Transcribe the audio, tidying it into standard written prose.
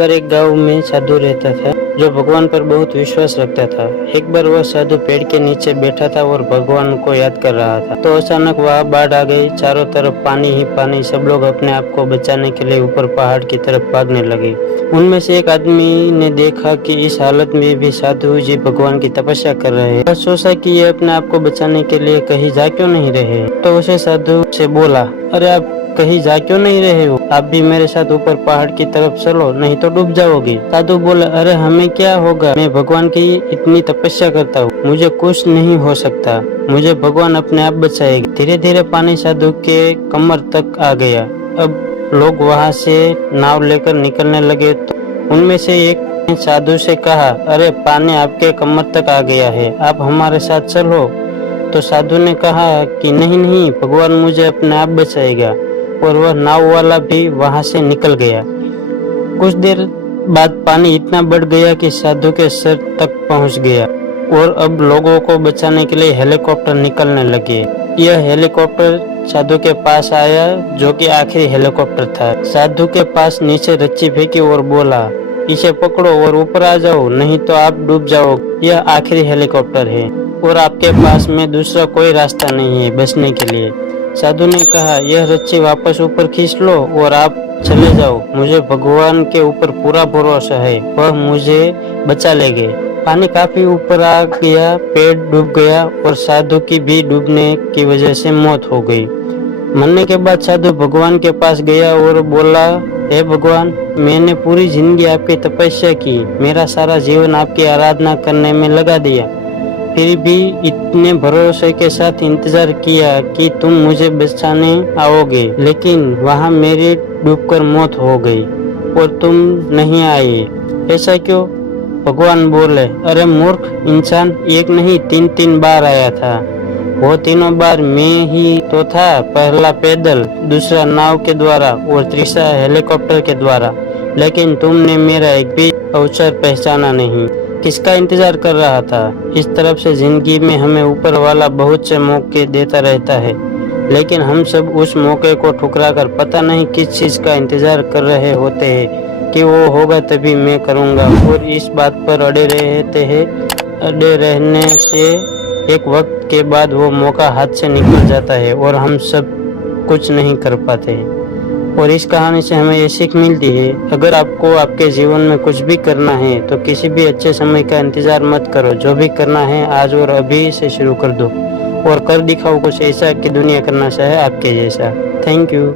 पर एक गांव में साधु रहता था जो भगवान पर बहुत विश्वास रखता था। एक बार वह साधु पेड़ के नीचे बैठा था और भगवान को याद कर रहा था। तो अचानक वहाँ बाढ़ आ गई। चारों तरफ पानी ही पानी। सब लोग अपने आप को बचाने के लिए ऊपर पहाड़ की तरफ भागने लगे। उनमें से एक आदमी ने देखा कि इस हालत में भी साधु जी भगवान की तपस्या कर रहे हैं। वह सोचा कि ये अपने आप को बचाने के लिए कहीं जा क्यों नहीं रहे। तो उसे साधु से बोला, अरे आप कहीं जा क्यों नहीं रहे हो? आप भी मेरे साथ ऊपर पहाड़ की तरफ चलो, नहीं तो डूब जाओगे। साधु बोला, अरे हमें क्या होगा, मैं भगवान की इतनी तपस्या करता हूँ, मुझे कुछ नहीं हो सकता, मुझे भगवान अपने आप बचाएगा। धीरे धीरे पानी साधु के कमर तक आ गया। अब लोग वहाँ से नाव लेकर निकलने लगे तो उनमें से एक ने साधु से कहा, अरे पानी आपके कमर तक आ गया है, आप हमारे साथ चलो। तो साधु ने कहा कि नहीं नहीं, भगवान मुझे अपने आप बचाएगा। और वह नाव वाला भी वहां से निकल गया। कुछ देर बाद पानी इतना बढ़ गया कि साधु के सर तक पहुंच गया और अब लोगों को बचाने के लिए हेलीकॉप्टर निकलने लगे। यह हेलीकॉप्टर साधु के पास आया, जो कि आखिरी हेलीकॉप्टर था। साधु के पास नीचे रस्सी फेंकी और बोला, इसे पकड़ो और ऊपर आ जाओ, नहीं तो आप डूब जाओगे। यह आखिरी हेलीकॉप्टर है और आपके पास में दूसरा कोई रास्ता नहीं है बचने के लिए। साधु ने कहा, यह रस्सी वापस ऊपर खींच लो और आप चले जाओ। मुझे भगवान के ऊपर पूरा भरोसा है, वह मुझे बचा लेंगे। पानी काफी ऊपर आ गया, पेड़ डूब गया और साधु की भी डूबने की वजह से मौत हो गई। मरने के बाद साधु भगवान के पास गया और बोला, हे भगवान, मैंने पूरी जिंदगी आपकी तपस्या की, मेरा सारा जीवन आपकी आराधना करने में लगा दिया, फिर भी इतने भरोसे के साथ इंतजार किया कि तुम मुझे बचाने आओगे, लेकिन वहाँ मेरी डूबकर मौत हो गई और तुम नहीं आए, ऐसा क्यों? भगवान बोले, अरे मूर्ख इंसान, एक नहीं तीन बार आया था। वो तीनों बार मैं ही तो था, पहला पैदल, दूसरा नाव के द्वारा और तीसरा हेलीकॉप्टर के द्वारा, लेकिन तुमने मेरा एक भी अवसर पहचाना नहीं। किसका इंतजार कर रहा था? इस तरफ से जिंदगी में हमें ऊपर वाला बहुत से मौके देता रहता है, लेकिन हम सब उस मौके को ठुकरा कर पता नहीं किस चीज का इंतजार कर रहे होते हैं कि वो होगा तभी मैं करूँगा, और इस बात पर अड़े रहते हैं। अड़े रहने से एक वक्त के बाद वो मौका हाथ से निकल जाता है और हम सब कुछ नहीं कर पाते हैं। और इस कहानी से हमें ये सीख मिलती है, अगर आपको आपके जीवन में कुछ भी करना है तो किसी भी अच्छे समय का इंतजार मत करो। जो भी करना है आज और अभी से शुरू कर दो और कर दिखाओ कुछ ऐसा कि दुनिया करना चाहे आपके जैसा। Thank you.